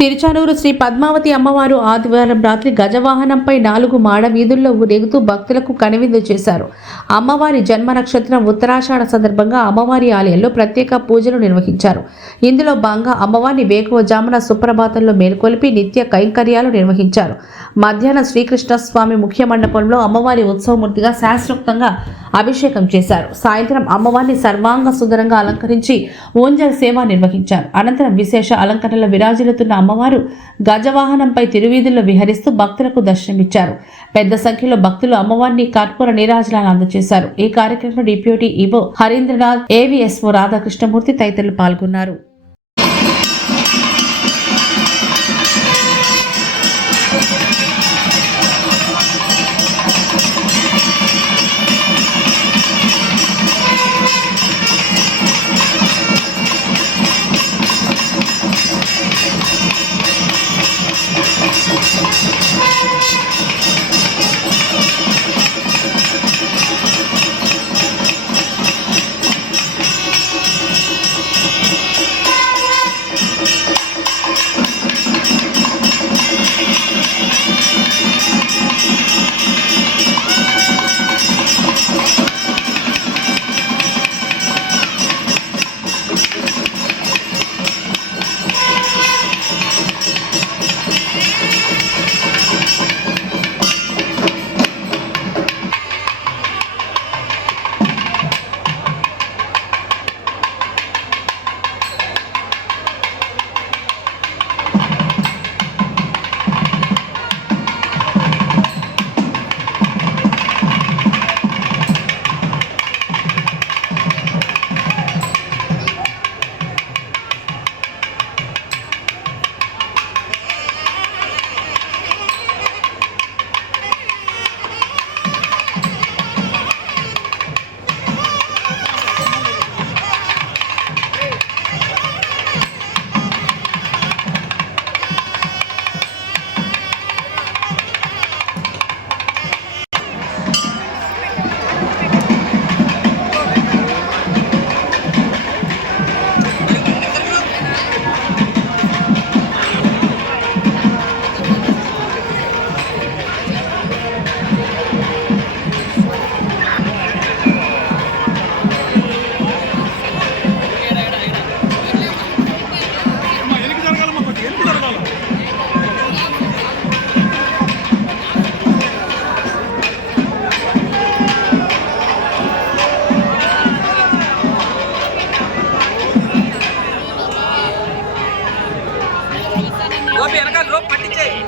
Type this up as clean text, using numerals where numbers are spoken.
తిరుచానూరు శ్రీ పద్మావతి అమ్మవారు ఆదివారం రాత్రి గజవాహనంపై 4 మాడ వీధుల్లో ఊరేగుతూ భక్తులకు కనువిందు చేశారు. అమ్మవారి జన్మ నక్షత్రం ఉత్తరాషాఢ సందర్భంగా అమ్మవారి ఆలయంలో ప్రత్యేక పూజలు నిర్వహించారు. ఇందులో భాగంగా అమ్మవారిని వేకువజామున సుప్రభాతంలో మేల్కొలిపి నిత్య కైంకర్యాలు నిర్వహించారు. మధ్యాహ్నం శ్రీకృష్ణ స్వామి ముఖ్య మండపంలో అమ్మవారి ఉత్సవమూర్తిగా శాస్త్రోక్తంగా అభిషేకం చేశారు. సాయంత్రం అమ్మవారిని సర్వాంగ సుందరంగా అలంకరించి ఊంజల్ సేవ నిర్వహించారు. అనంతరం విశేష అలంకరణలో విరాజిల్లుతున్న అమ్మవారు గజవాహనంపై తిరువీధుల్లో విహరిస్తూ భక్తులకు దర్శనమిచ్చారు. పెద్ద సంఖ్యలో భక్తులు అమ్మవారిని కర్పూర నీరాజనాలు అందజేశారు. ఈ కార్యక్రమంలో deputy EO Harindranath, AVSO Radhakrishnamurthy తదితరులు పాల్గొన్నారు. వెనకాల రోప్ పట్టించేయి.